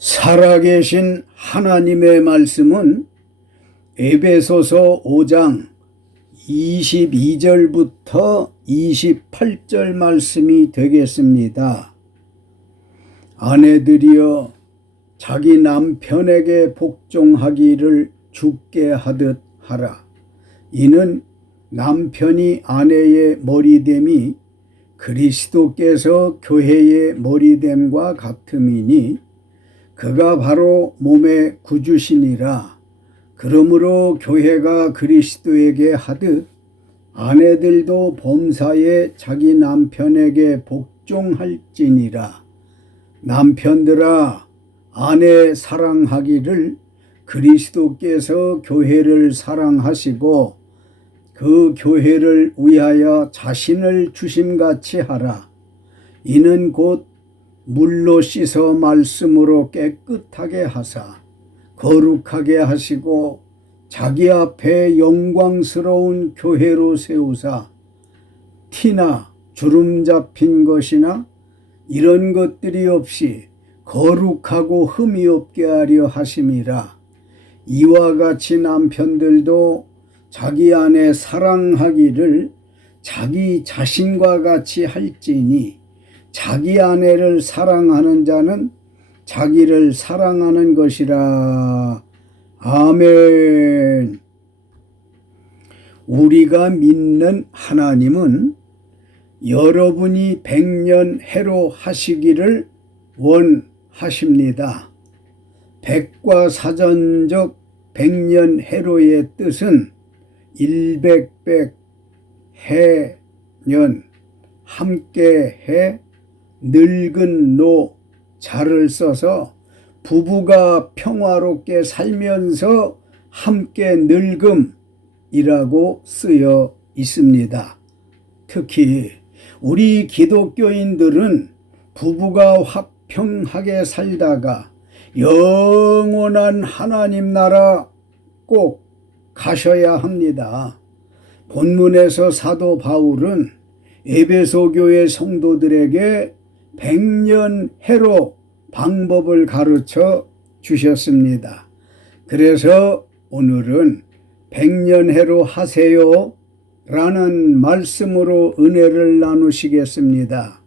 살아계신 하나님의 말씀은 에베소서 5장 22절부터 28절 말씀이 되겠습니다. 아내들이여 자기 남편에게 복종하기를 주께 하듯 하라. 이는 남편이 아내의 머리됨이 그리스도께서 교회의 머리됨과 같음이니 그가 바로 몸의 구주시니라. 그러므로 교회가 그리스도에게 하듯 아내들도 범사에 자기 남편에게 복종할지니라. 남편들아 아내 사랑하기를 그리스도께서 교회를 사랑하시고 그 교회를 위하여 자신을 주심같이 하라. 이는 곧 물로 씻어 말씀으로 깨끗하게 하사 거룩하게 하시고 자기 앞에 영광스러운 교회로 세우사 티나 주름 잡힌 것이나 이런 것들이 없이 거룩하고 흠이 없게 하려 하심이라. 이와 같이 남편들도 자기 아내 사랑하기를 자기 자신과 같이 할지니 자기 아내를 사랑하는 자는 자기를 사랑하는 것이라. 아멘. 우리가 믿는 하나님은 여러분이 백년해로 하시기를 원하십니다. 백과사전적 백년해로의 뜻은 일백백 해년 함께해 늙은 노 자를 써서 부부가 평화롭게 살면서 함께 늙음이라고 쓰여 있습니다. 특히 우리 기독교인들은 부부가 화평하게 살다가 영원한 하나님 나라 꼭 가셔야 합니다. 본문에서 사도 바울은 에베소 교회 성도들에게 백년해로 방법을 가르쳐 주셨습니다. 그래서 오늘은 백년해로 하세요 라는 말씀으로 은혜를 나누시겠습니다.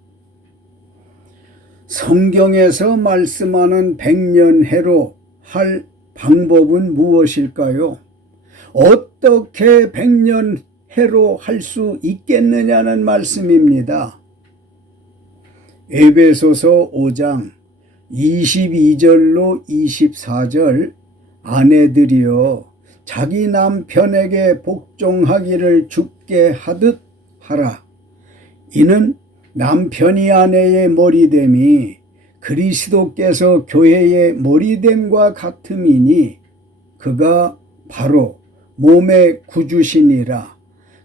성경에서 말씀하는 백년해로 할 방법은 무엇일까요? 어떻게 백년해로 할 수 있겠느냐는 말씀입니다. 에베소서 5장 22절로 24절 아내들이여 자기 남편에게 복종하기를 주께 하듯 하라. 이는 남편이 아내의 머리됨이 그리스도께서 교회의 머리됨과 같음이니 그가 바로 몸의 구주시니라.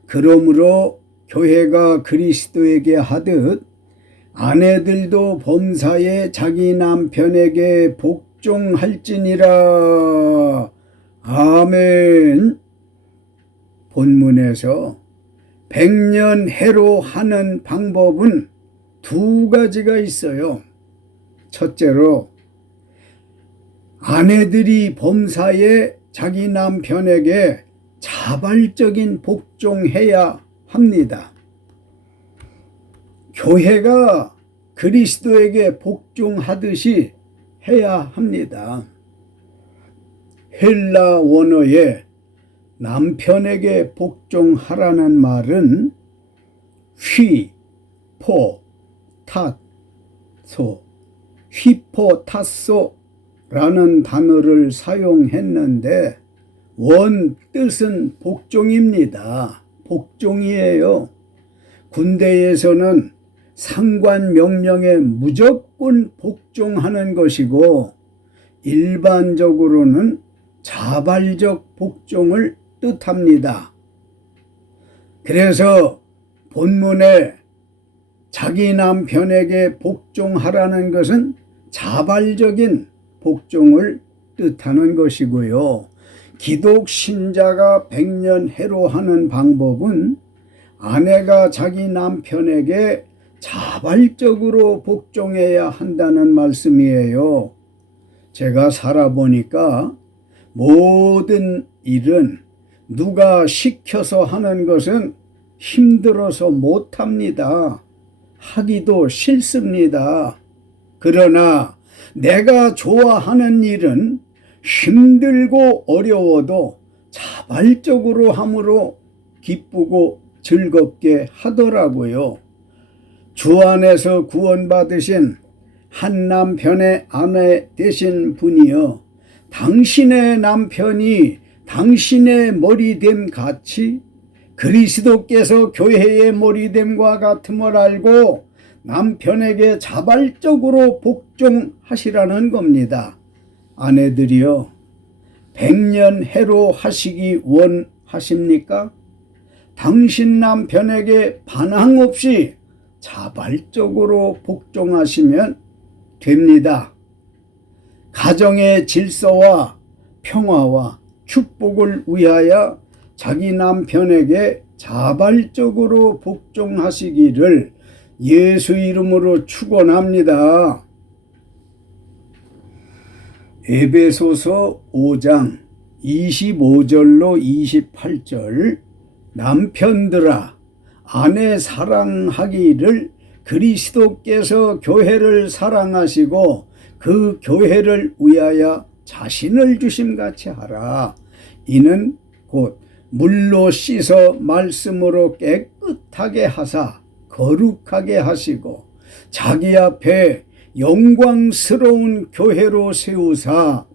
그러므로 교회가 그리스도에게 하듯 아내들도 범사에 자기 남편에게 복종할지니라. 아멘. 본문에서 백년해로 하는 방법은 두 가지가 있어요. 첫째로 아내들이 범사에 자기 남편에게 자발적인 복종해야 합니다. 교회가 그리스도에게 복종하듯이 해야 합니다. 헬라 원어에 남편에게 복종하라는 말은 휘포타소라는 단어를 사용했는데 원 뜻은 복종입니다. 복종이에요. 군대에서는 상관 명령에 무조건 복종하는 것이고 일반적으로는 자발적 복종을 뜻합니다. 그래서 본문에 자기 남편에게 복종하라는 것은 자발적인 복종을 뜻하는 것이고요. 기독 신자가 백년해로 하는 방법은 아내가 자기 남편에게 자발적으로 복종해야 한다는 말씀이에요. 제가 살아보니까 모든 일은 누가 시켜서 하는 것은 힘들어서 못합니다. 하기도 싫습니다. 그러나 내가 좋아하는 일은 힘들고 어려워도 자발적으로 함으로 기쁘고 즐겁게 하더라고요. 주 안에서 구원받으신 한 남편의 아내 되신 분이여, 당신의 남편이 당신의 머리됨 같이 그리스도께서 교회의 머리됨과 같음을 알고 남편에게 자발적으로 복종하시라는 겁니다. 아내들이여, 백년해로 하시기 원하십니까? 당신 남편에게 반항 없이 자발적으로 복종하시면 됩니다. 가정의 질서와 평화와 축복을 위하여 자기 남편에게 자발적으로 복종하시기를 예수 이름으로 축원합니다. 에베소서 5장 25절로 28절, 남편들아 아내 사랑하기를 그리스도께서 교회를 사랑하시고 그 교회를 위하여 자신을 주심같이 하라. 이는 곧 물로 씻어 말씀으로 깨끗하게 하사 거룩하게 하시고 자기 앞에 영광스러운 교회로 세우사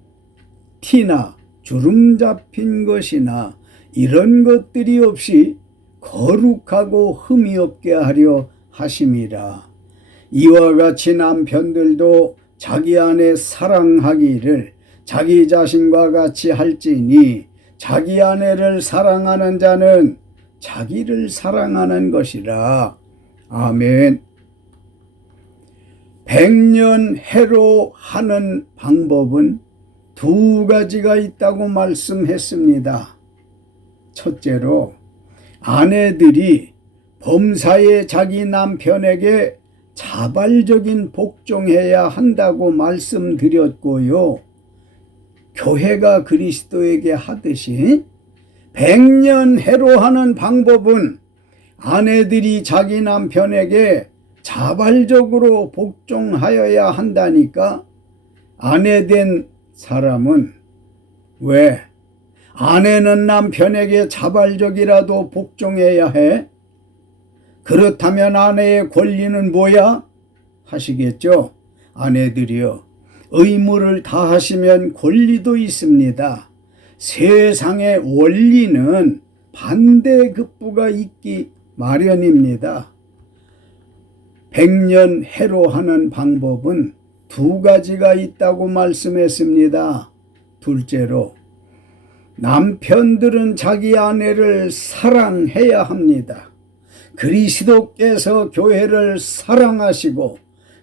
티나 주름 잡힌 것이나 이런 것들이 없이 거룩하고 흠이 없게 하려 하심이라. 이와 같이 남편들도 자기 아내 사랑하기를 자기 자신과 같이 할지니 자기 아내를 사랑하는 자는 자기를 사랑하는 것이라. 아멘. 백년해로 하는 방법은 두 가지가 있다고 말씀했습니다. 첫째로, 아내들이 범사에 자기 남편에게 자발적인 복종해야 한다고 말씀드렸고요. 교회가 그리스도에게 하듯이 백년해로 하는 방법은 아내들이 자기 남편에게 자발적으로 복종하여야 한다니까. 아내된 사람은 왜 아내는 남편에게 자발적이라도 복종해야 해? 그렇다면 아내의 권리는 뭐야? 하시겠죠? 아내들이여, 의무를 다하시면 권리도 있습니다. 세상의 원리는 반대급부가 있기 마련입니다. 백년해로 하는 방법은 두 가지가 있다고 말씀했습니다. 둘째로, 남편들은 자기 아내를 사랑해야 합니다. 그리스도께서 교회를 사랑하시고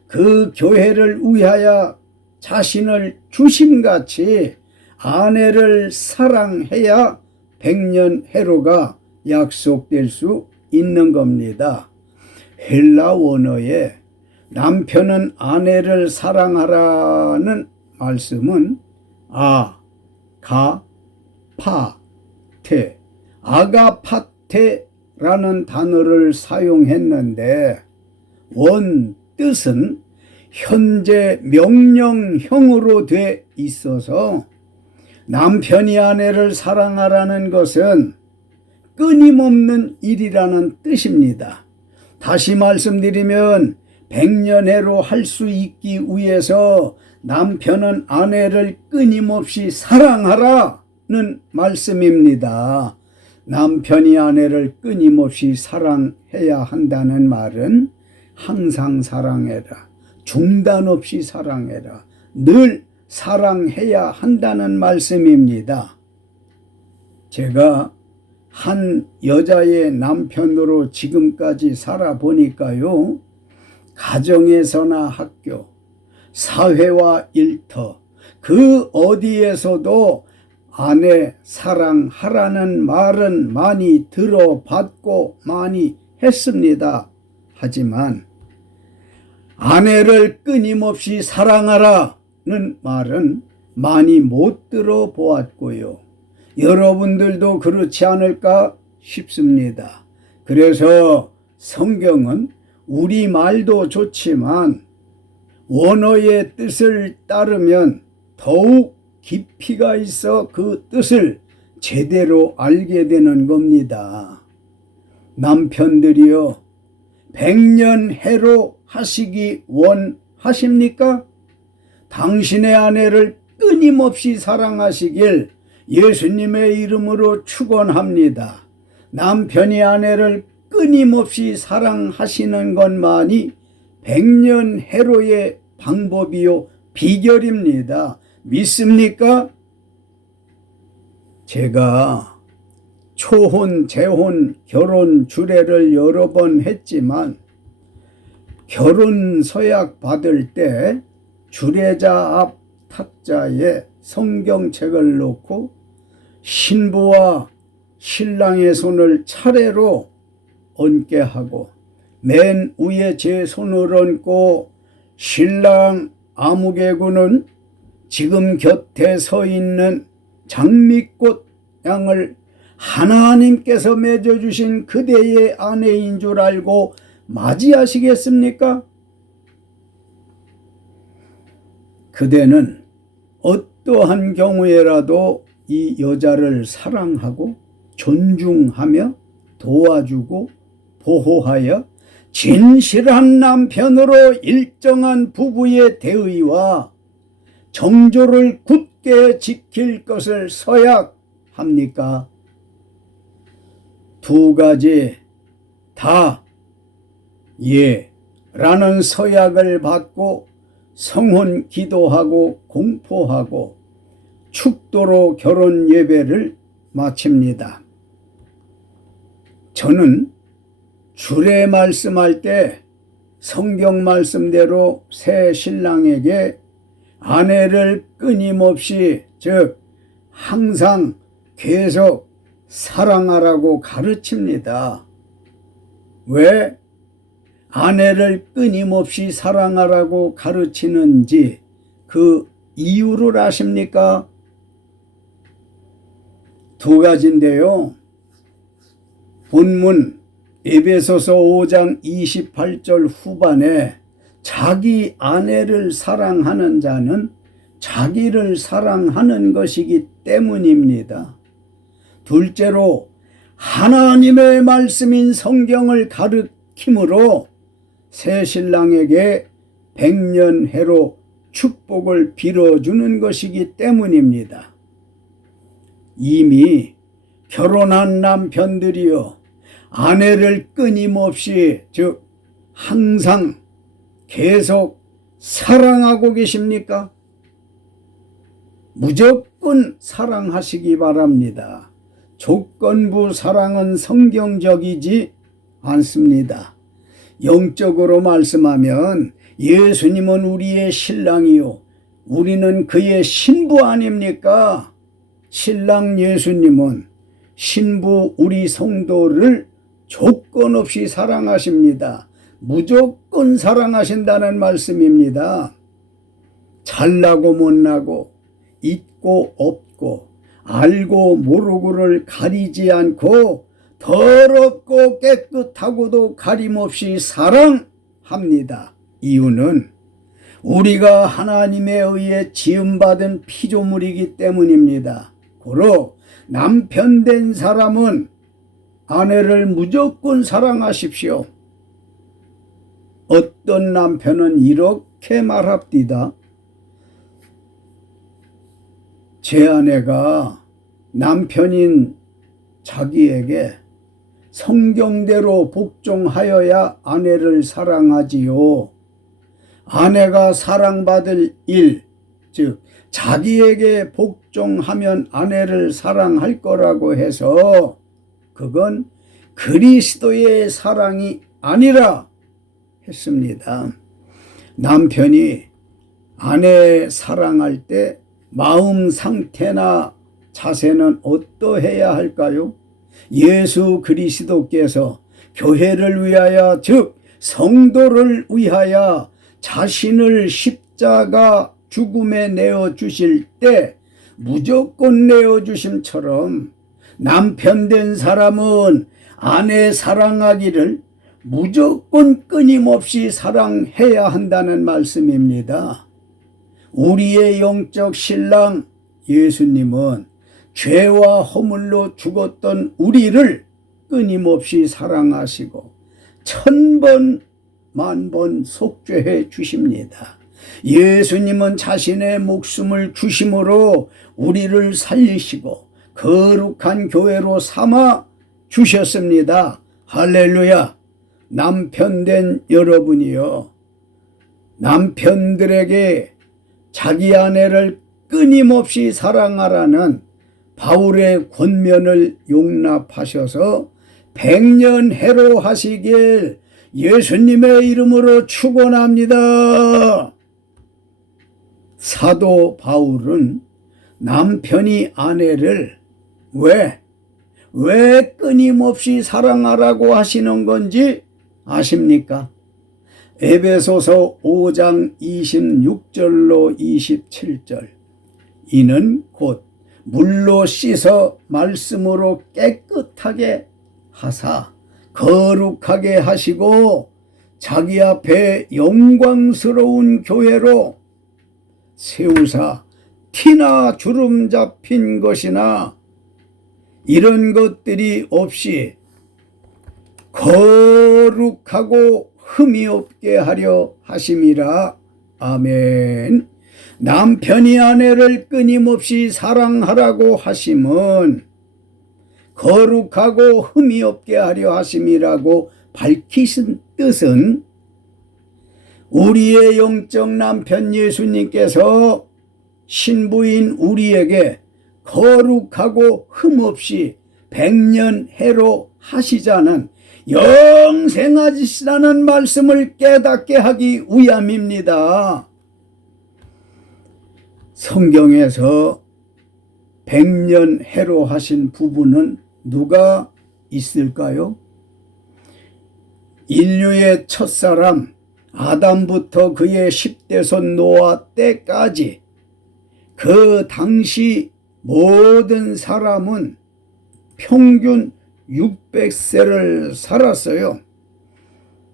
그 교회를 위하여 자신을 주심같이 아내를 사랑해야 백년해로가 약속될 수 있는 겁니다. 헬라 원어에 남편은 아내를 사랑하라는 말씀은 아가파테라는 단어를 사용했는데 원 뜻은 현재 명령형으로 돼 있어서 남편이 아내를 사랑하라는 것은 끊임없는 일이라는 뜻입니다. 다시 말씀드리면 백년해로 할 수 있기 위해서 남편은 아내를 끊임없이 사랑하라는 말씀입니다. 남편이 아내를 끊임없이 사랑해야 한다는 말은 항상 사랑해라, 중단 없이 사랑해라, 늘 사랑해야 한다는 말씀입니다. 제가 한 여자의 남편으로 지금까지 살아보니까요, 가정에서나 학교, 사회와 일터, 그 어디에서도 아내 사랑하라는 말은 많이 들어봤고 많이 했습니다. 하지만 아내를 끊임없이 사랑하라는 말은 많이 못 들어보았고요. 여러분들도 그렇지 않을까 싶습니다. 그래서 성경은 우리말도 좋지만 원어의 뜻을 따르면 더욱 깊이가 있어 그 뜻을 제대로 알게 되는 겁니다. 남편들이여, 백년해로 하시기 원하십니까? 당신의 아내를 끊임없이 사랑하시길 예수님의 이름으로 축원합니다. 남편이 아내를 끊임없이 사랑하시는 것만이 백년해로의 방법이요 비결입니다. 믿습니까? 제가 초혼, 재혼, 결혼 주례를 여러 번 했지만 결혼 서약 받을 때 주례자 앞 탁자에 성경책을 놓고 신부와 신랑의 손을 차례로 얹게 하고 맨 위에 제 손을 얹고 신랑 아무개군은 지금 곁에 서 있는 장미꽃 양을 하나님께서 맺어주신 그대의 아내인 줄 알고 맞이하시겠습니까? 그대는 어떠한 경우에라도 이 여자를 사랑하고 존중하며 도와주고 보호하여 진실한 남편으로 일정한 부부의 대의와 정조를 굳게 지킬 것을 서약합니까? 두 가지 다 예라는 서약을 받고 성혼 기도하고 공포하고 축도로 결혼 예배를 마칩니다. 저는 주례 말씀할 때 성경 말씀대로 새 신랑에게 아내를 끊임없이, 즉 항상 계속 사랑하라고 가르칩니다. 왜 아내를 끊임없이 사랑하라고 가르치는지 그 이유를 아십니까? 두 가지인데요. 본문 에베소서 5장 28절 후반에 자기 아내를 사랑하는 자는 자기를 사랑하는 것이기 때문입니다. 둘째로 하나님의 말씀인 성경을 가르침으로 새 신랑에게 백년해로 축복을 빌어주는 것이기 때문입니다. 이미 결혼한 남편들이여, 아내를 끊임없이, 즉 항상 계속 사랑하고 계십니까? 무조건 사랑하시기 바랍니다. 조건부 사랑은 성경적이지 않습니다. 영적으로 말씀하면 예수님은 우리의 신랑이요 우리는 그의 신부 아닙니까? 신랑 예수님은 신부 우리 성도를 조건 없이 사랑하십니다. 무조건 사랑하신다는 말씀입니다. 잘나고 못나고 있고 없고 알고 모르고를 가리지 않고 더럽고 깨끗하고도 가림없이 사랑합니다. 이유는 우리가 하나님에 의해 지음받은 피조물이기 때문입니다. 고로 남편 된 사람은 아내를 무조건 사랑하십시오. 어떤 남편은 이렇게 말합니다. 제 아내가 남편인 자기에게 성경대로 복종하여야 아내를 사랑하지요. 아내가 사랑받을 일, 즉 자기에게 복종하면 아내를 사랑할 거라고 해서 그건 그리스도의 사랑이 아니라 했습니다. 남편이 아내 사랑할 때 마음 상태나 자세는 어떠해야 할까요? 예수 그리스도께서 교회를 위하여, 즉 성도를 위하여 자신을 십자가 죽음에 내어주실 때 무조건 내어주심처럼 남편 된 사람은 아내 사랑하기를 무조건 끊임없이 사랑해야 한다는 말씀입니다. 우리의 영적 신랑 예수님은 죄와 허물로 죽었던 우리를 끊임없이 사랑하시고 1000번 만번 속죄해 주십니다. 예수님은 자신의 목숨을 주심으로 우리를 살리시고 거룩한 교회로 삼아 주셨습니다. 할렐루야. 남편 된 여러분이요, 남편들에게 자기 아내를 끊임없이 사랑하라는 바울의 권면을 용납하셔서 백년해로 하시길 예수님의 이름으로 축원합니다. 사도 바울은 남편이 아내를 왜 끊임없이 사랑하라고 하시는 건지 아십니까? 에베소서 5장 26절로 27절. 이는 곧 물로 씻어 말씀으로 깨끗하게 하사 거룩하게 하시고 자기 앞에 영광스러운 교회로 세우사 티나 주름 잡힌 것이나 이런 것들이 없이 거룩하고 흠이 없게 하려 하심이라. 아멘. 남편이 아내를 끊임없이 사랑하라고 하심은 거룩하고 흠이 없게 하려 하심이라고 밝히신 뜻은 우리의 영적 남편 예수님께서 신부인 우리에게 거룩하고 흠없이 백년해로 하시자는 영생하시라는 말씀을 깨닫게 하기 위함입니다. 성경에서 백년해로 하신 부부는 누가 있을까요? 인류의 첫사람 아담부터 그의 10대손 노아 때까지 그 당시 모든 사람은 평균 600세를 살았어요.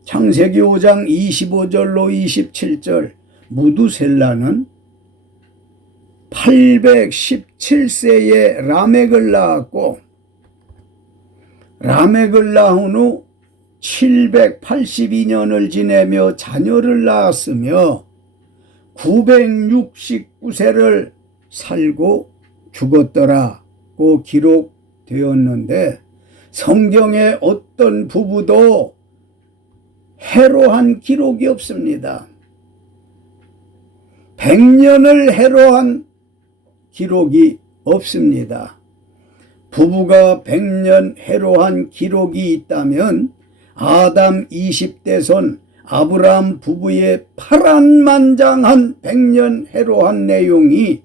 창세기 5장 25절로 27절 무두셀라는 817세에 라멕을 낳았고 라멕을 낳은 후 782년을 지내며 자녀를 낳았으며 969세를 살고 죽었더라고 기록되었는데 성경에 어떤 부부도 해로한 기록이 없습니다. 100년을 해로한 기록이 없습니다. 부부가 100년 해로한 기록이 있다면 아담 20대손 아브라함 부부의 파란만장한 100년 해로한 내용이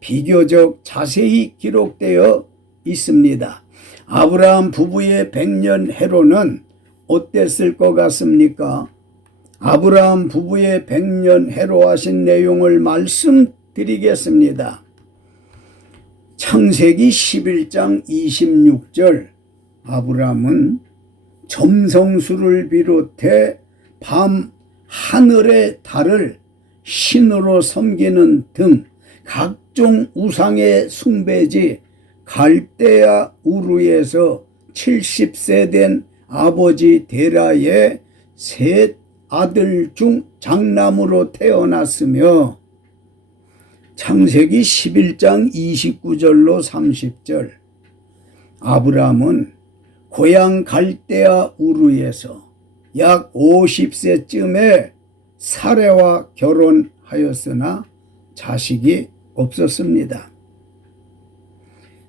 비교적 자세히 기록되어 있습니다. 아브라함 부부의 100년 해로는 어땠을 것 같습니까? 아브라함 부부의 100년 해로하신 내용을 말씀드리겠습니다. 창세기 11장 26절 아브라함은 점성술을 비롯해 밤 하늘의 달을 신으로 섬기는 등 각종 우상의 숭배지 갈대아 우르에서 70세 된 아버지 데라의 셋 아들 중 장남으로 태어났으며 창세기 11장 29절로 30절 아브라함은 고향 갈대아 우르에서 약 50세쯤에 사레와 결혼하였으나 자식이 없었습니다.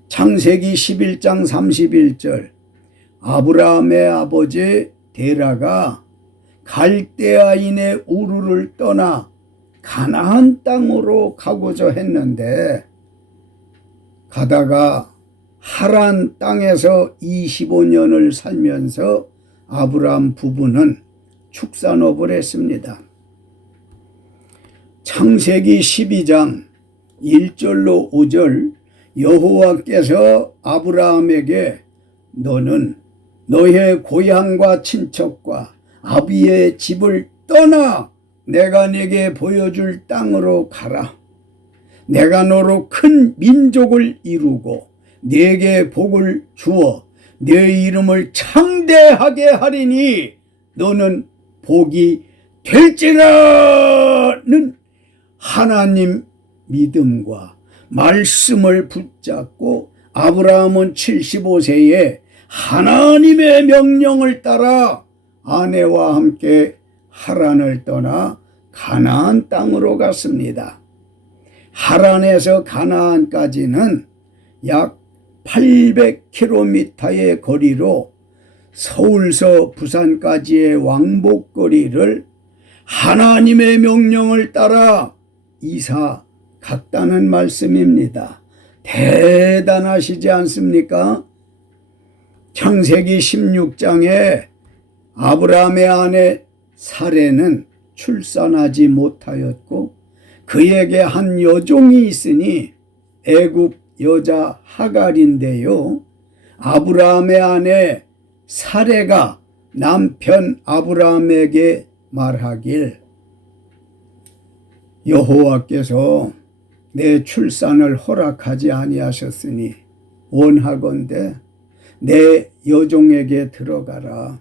창세기 11장 31절 아브라함의 아버지 데라가 갈대아인의 우르를 떠나 가나안 땅으로 가고자 했는데 가다가 하란 땅에서 25년을 살면서 아브라함 부부는 축산업을 했습니다. 창세기 12장 1절로 5절 여호와께서 아브라함에게 너는 너의 고향과 친척과 아비의 집을 떠나 내가 네게 보여줄 땅으로 가라. 내가 너로 큰 민족을 이루고 네게 복을 주어 네 이름을 창대하게 하리니 너는 복이 될지라는 하나님 믿음과 말씀을 붙잡고 아브라함은 75세에 하나님의 명령을 따라 아내와 함께 하란을 떠나 가나안 땅으로 갔습니다. 하란에서 가나안까지는 약 800km의 거리로 서울서 부산까지의 왕복거리를 하나님의 명령을 따라 이사 갔다는 말씀입니다. 대단하시지 않습니까? 창세기 16장에 아브라함의 아내 사레는 출산하지 못하였고 그에게 한 여종이 있으니 애굽 여자 하갈인데요. 아브라함의 아내 사레가 남편 아브라함에게 말하길 여호와께서 내 출산을 허락하지 아니하셨으니 원하건대 내 여종에게 들어가라.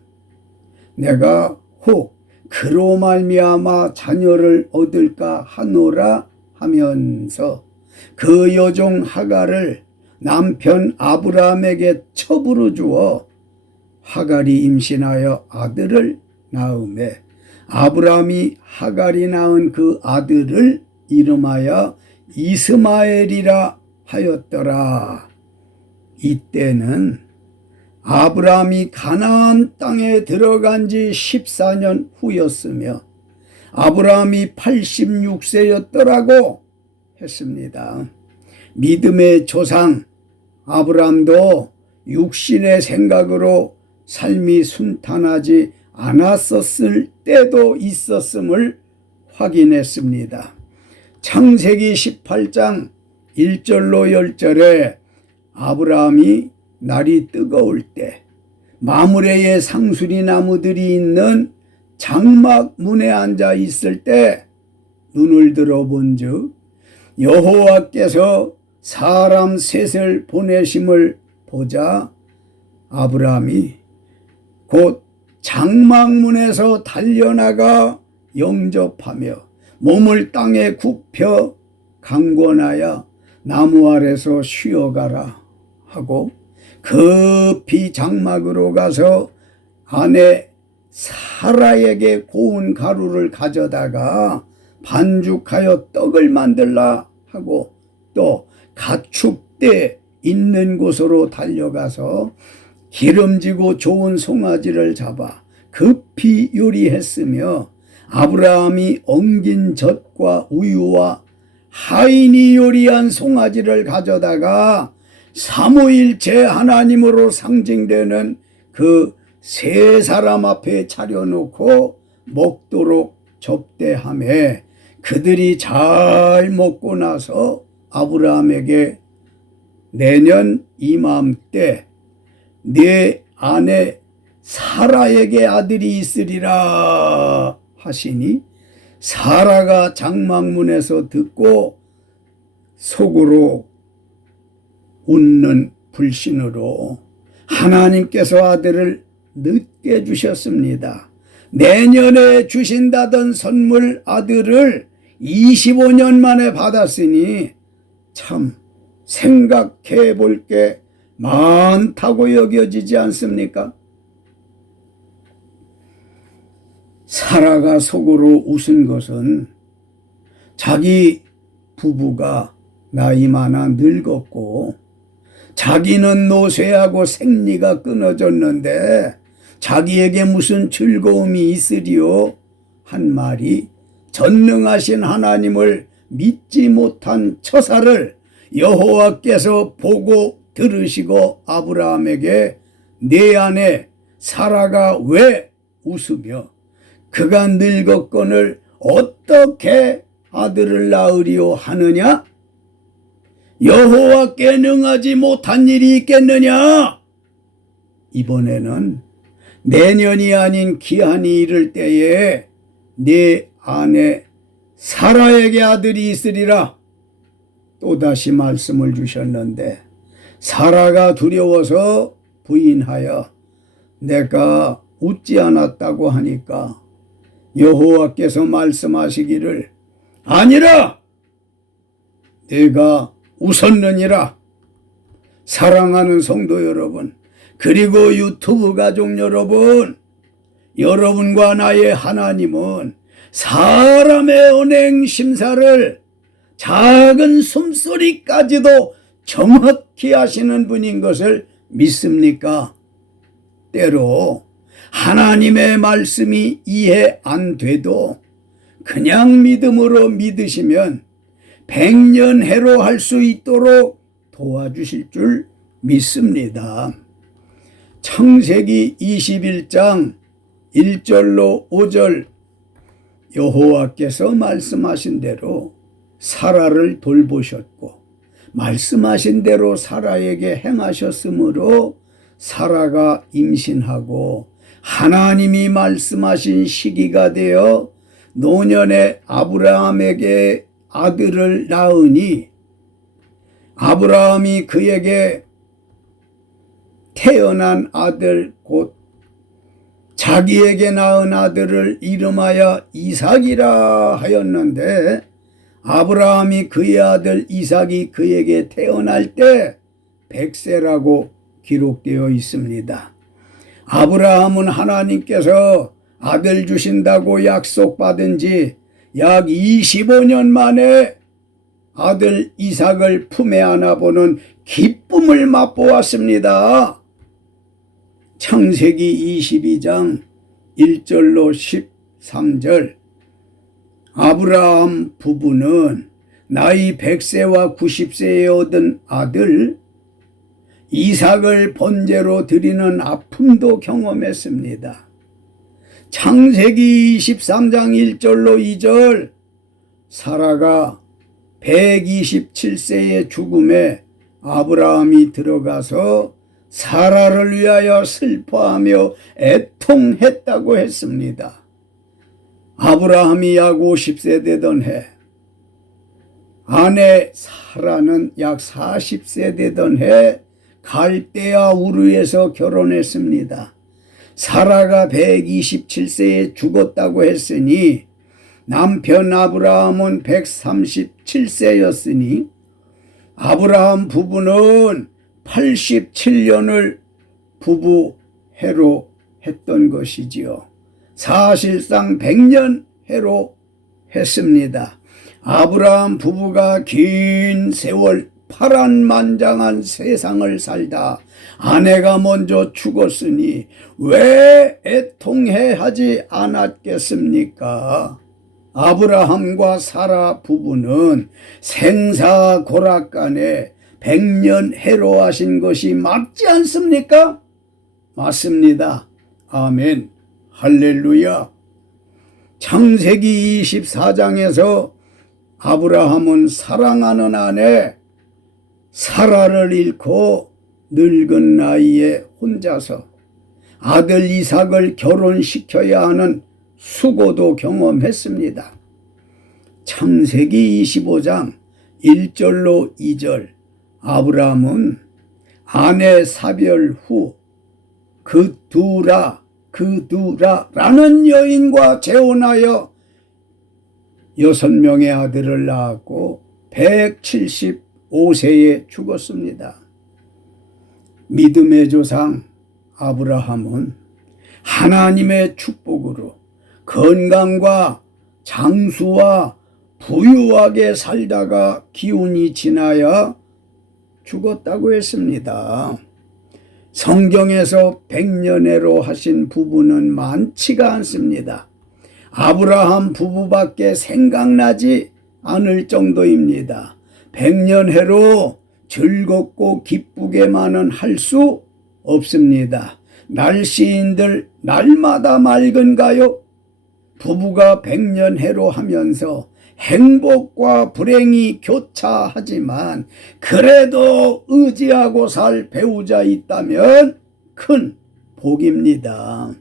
내가 혹 그로 말미암아 자녀를 얻을까 하노라 하면서 그 여종 하갈을 남편 아브라함에게 첩으로 주어 하갈이 임신하여 아들을 낳으매 아브라함이 하갈이 낳은 그 아들을 이름하여 이스마엘이라 하였더라. 이때는 아브라함이 가나안 땅에 들어간 지 14년 후였으며 아브라함이 86세였더라고 했습니다. 믿음의 조상 아브라함도 육신의 생각으로 삶이 순탄하지 않았었을 때도 있었음을 확인했습니다. 창세기 18장 1절로 10절에 아브라함이 날이 뜨거울 때 마므레의 상수리 나무들이 있는 장막 문에 앉아 있을 때 눈을 들어본즉 여호와께서 사람 셋을 보내심을 보자 아브라함이 곧 장막문에서 달려나가 영접하며 몸을 땅에 굽혀 강권하여 나무 아래서 쉬어가라 하고 급히 장막으로 가서 아내 사라에게 고운 가루를 가져다가 반죽하여 떡을 만들라 하고 또 가축대 있는 곳으로 달려가서 기름지고 좋은 송아지를 잡아 급히 요리했으며 아브라함이 엉긴 젖과 우유와 하인이 요리한 송아지를 가져다가 삼위일체 하나님으로 상징되는 그 세 사람 앞에 차려놓고 먹도록 접대하며 그들이 잘 먹고 나서 아브라함에게 내년 이맘때 네 아내 사라에게 아들이 있으리라 하시니 사라가 장막문에서 듣고 속으로 웃는 불신으로 하나님께서 아들을 늦게 주셨습니다. 내년에 주신다던 선물 아들을 25년 만에 받았으니 참 생각해 볼 게 많다고 여겨지지 않습니까? 사라가 속으로 웃은 것은 자기 부부가 나이 많아 늙었고 자기는 노쇠하고 생리가 끊어졌는데 자기에게 무슨 즐거움이 있으리요? 한 말이 전능하신 하나님을 믿지 못한 처사를 여호와께서 보고 들으시고 아브라함에게 내 아내 사라가 왜 웃으며 그가 늙었건을 어떻게 아들을 낳으리오 하느냐? 여호와께 능하지 못한 일이 있겠느냐? 이번에는 내년이 아닌 기한이 이를 때에 네 아내 사라에게 아들이 있으리라 또다시 말씀을 주셨는데, 사라가 두려워서 부인하여 내가 웃지 않았다고 하니까 여호와께서 말씀하시기를 아니라 내가 웃었느니라. 사랑하는 성도 여러분, 그리고 유튜브 가족 여러분, 여러분과 나의 하나님은 사람의 언행 심사를 작은 숨소리까지도 정확히 하시는 분인 것을 믿습니까? 때로 하나님의 말씀이 이해 안 돼도 그냥 믿음으로 믿으시면 백년해로 할 수 있도록 도와주실 줄 믿습니다. 창세기 21장 1절로 5절, 여호와께서 말씀하신 대로 사라를 돌보셨고 말씀하신 대로 사라에게 행하셨으므로 사라가 임신하고 하나님이 말씀하신 시기가 되어 노년에 아브라함에게 아들을 낳으니 아브라함이 그에게 태어난 아들 곧 자기에게 낳은 아들을 이름하여 이삭이라 하였는데, 아브라함이 그의 아들 이삭이 그에게 태어날 때 100세라고 기록되어 있습니다. 아브라함은 하나님께서 아들 주신다고 약속받은 지 약 25년 만에 아들 이삭을 품에 안아보는 기쁨을 맛보았습니다. 창세기 22장 1절로 13절, 아브라함 부부는 나이 100세와 90세에 얻은 아들 이삭을 번제로 드리는 아픔도 경험했습니다. 창세기 23장 1절로 2절, 사라가 127세의 죽음에 아브라함이 들어가서 사라를 위하여 슬퍼하며 애통했다고 했습니다. 아브라함이 약 50세 되던 해, 아내 사라는 약 40세 되던 해 갈대아 우르에서 결혼했습니다. 사라가 127세에 죽었다고 했으니 남편 아브라함은 137세였으니 아브라함 부부는 87년을 부부 해로했던 것이지요. 사실상 100년 해로했습니다. 아브라함 부부가 긴 세월 파란만장한 세상을 살다 아내가 먼저 죽었으니 왜 애통해 하지 않았겠습니까? 아브라함과 사라 부부는 생사고락간에 100년 해로하신 것이 맞지 않습니까? 맞습니다. 아멘. 할렐루야. 창세기 24장에서 아브라함은 사랑하는 아내 사라를 잃고 늙은 나이에 혼자서 아들 이삭을 결혼시켜야 하는 수고도 경험했습니다. 창세기 25장 1절로 2절, 아브라함은 아내 사별 후 그두라라는 여인과 재혼하여 6명의 아들을 낳았고 175세에 죽었습니다. 믿음의 조상 아브라함은 하나님의 축복으로 건강과 장수와 부유하게 살다가 기운이 지나야 죽었다고 했습니다. 성경에서 100년해로 하신 부부는 많지가 않습니다. 아브라함 부부밖에 생각나지 않을 정도입니다. 100년해로 즐겁고 기쁘게만은 할 수 없습니다. 날씨인들 날마다 맑은가요? 부부가 100년해로 하면서 행복과 불행이 교차하지만 그래도 의지하고 살 배우자 있다면 큰 복입니다.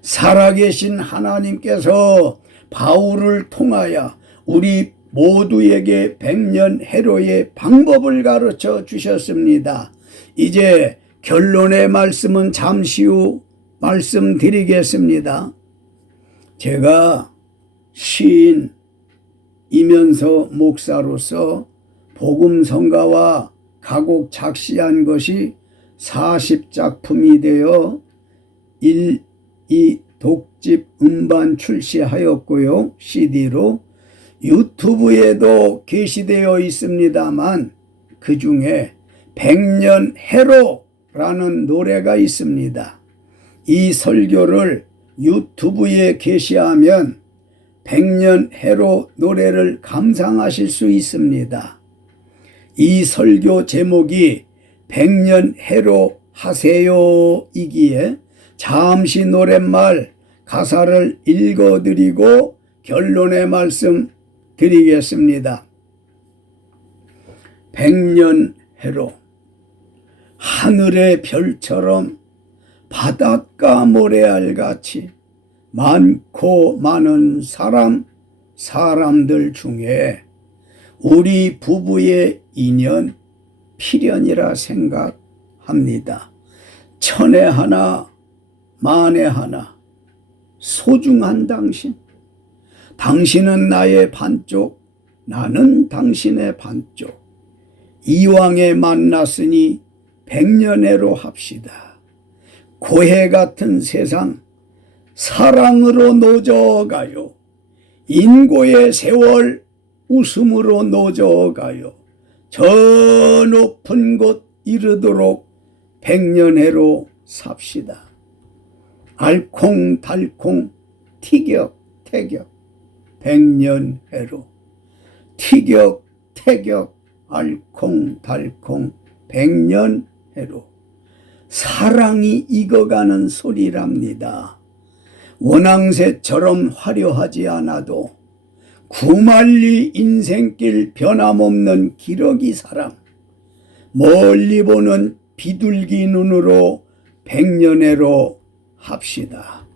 살아계신 하나님께서 바울을 통하여 우리 모두에게 백년해로의 방법을 가르쳐 주셨습니다. 이제 결론의 말씀은 잠시 후 말씀드리겠습니다. 제가 시인이면서 목사로서 복음성가와 가곡 작시한 것이 40작품이 되어 1이 독집 음반 출시하였고요. CD로 유튜브에도 게시되어 있습니다만 그 중에 백년해로라는 노래가 있습니다. 이 설교를 유튜브에 게시하면 백년해로 노래를 감상하실 수 있습니다. 이 설교 제목이 백년해로 하세요 이기에 잠시 노랫말 가사를 읽어드리고 결론의 말씀 드리겠습니다. 백년해로 하늘의 별처럼 바닷가 모래알같이 많고 많은 사람들 중에 우리 부부의 인연 필연이라 생각합니다. 천에 하나 만에 하나 소중한 당신, 당신은 나의 반쪽, 나는 당신의 반쪽. 이왕에 만났으니 백년해로 합시다. 고해 같은 세상 사랑으로 노져가요. 인고의 세월 웃음으로 노져가요. 저 높은 곳 이르도록 백년해로 삽시다. 알콩달콩 티격태격 백년해로 티격태격 알콩달콩 백년해로 사랑이 익어가는 소리랍니다. 원앙새처럼 화려하지 않아도 구만리 인생길 변함없는 기러기 사랑, 멀리 보는 비둘기 눈으로 백년해로 합시다.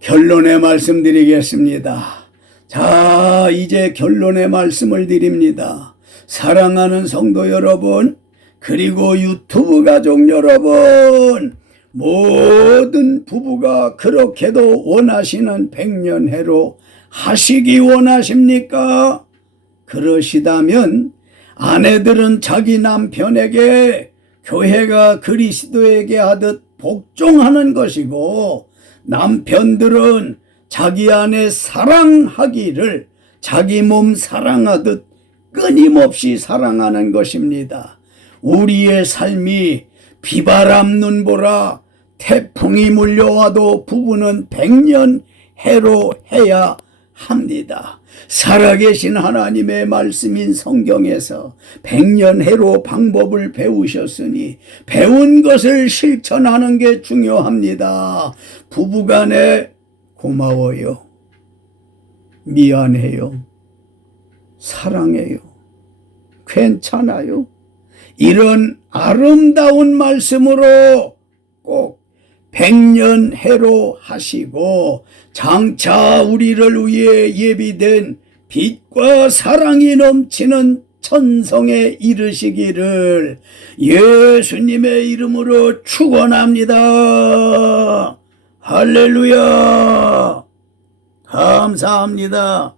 결론의 말씀 드리겠습니다. 자, 이제 결론의 말씀을 드립니다. 사랑하는 성도 여러분, 그리고 유튜브 가족 여러분, 모든 부부가 그렇게도 원하시는 백년해로 하시기 원하십니까? 그러시다면 아내들은 자기 남편에게 교회가 그리스도에게 하듯 복종하는 것이고, 남편들은 자기 아내 사랑하기를 자기 몸 사랑하듯 끊임없이 사랑하는 것입니다. 우리의 삶이 비바람 눈보라 태풍이 물려와도 부부는 백년해로 해야 합니다. 살아계신 하나님의 말씀인 성경에서 백년해로 방법을 배우셨으니 배운 것을 실천하는 게 중요합니다. 부부간에 고마워요, 미안해요, 사랑해요, 괜찮아요, 이런 아름다운 말씀으로 꼭 백년해로 하시고 장차 우리를 위해 예비된 빛과 사랑이 넘치는 천성에 이르시기를 예수님의 이름으로 축원합니다. 할렐루야. 감사합니다.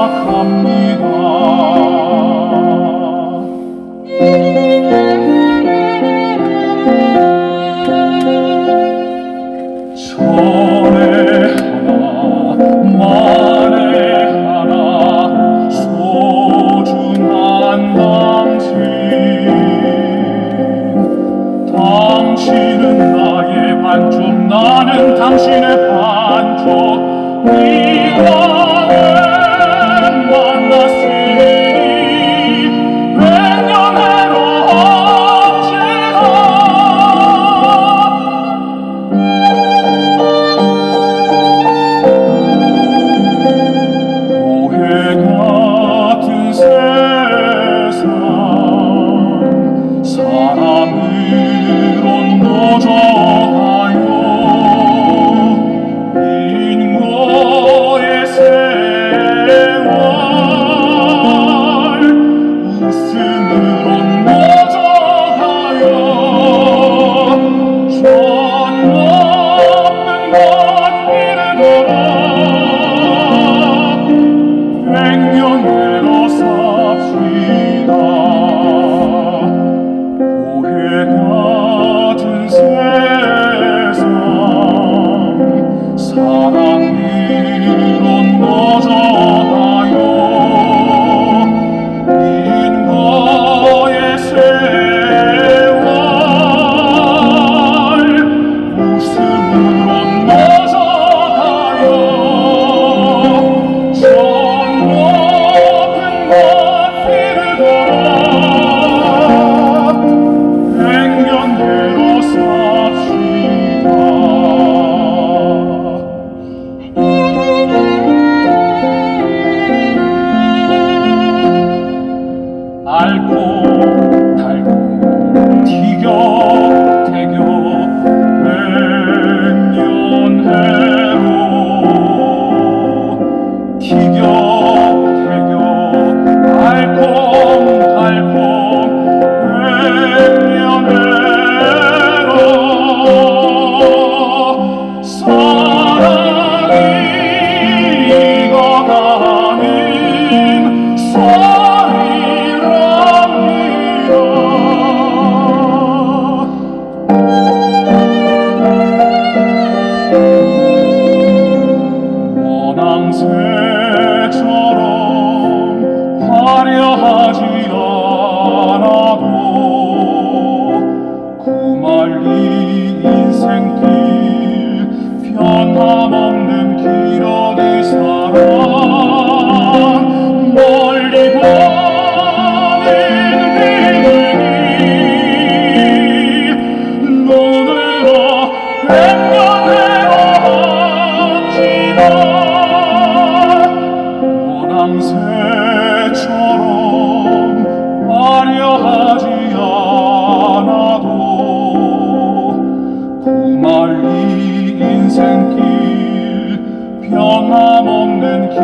생각합니다. 절에 하나 만에 하나 소중한 당신은 나의 반쪽 나는 당신의 반쪽 이광에 만났으니 백년해로 언제나 교회 같은 세상 사랑으로 노져가요 인고의 세월 웃음으로 노져가요 전 넘는 것 이르더라 백년해로 삽시다 교회 같은 세상 사랑으로 노져가요 인고의 세월 웃음으로 노져가요 전 높은 곳 이르더라 백년대로 삽시다 앓고 달고 티격태격 백년해로 티격태격 알콩달콩 백년해로 사랑이 익어가는 소리랍니다 원앙새처럼 화려하지 않아도 구말리 인생길 변함없는 기러기 사랑 멀리 보는 비둘기 눈으로 백년해로 한지나 원앙새처럼 화려하지 않아도 구말리 인생길 변함없는 길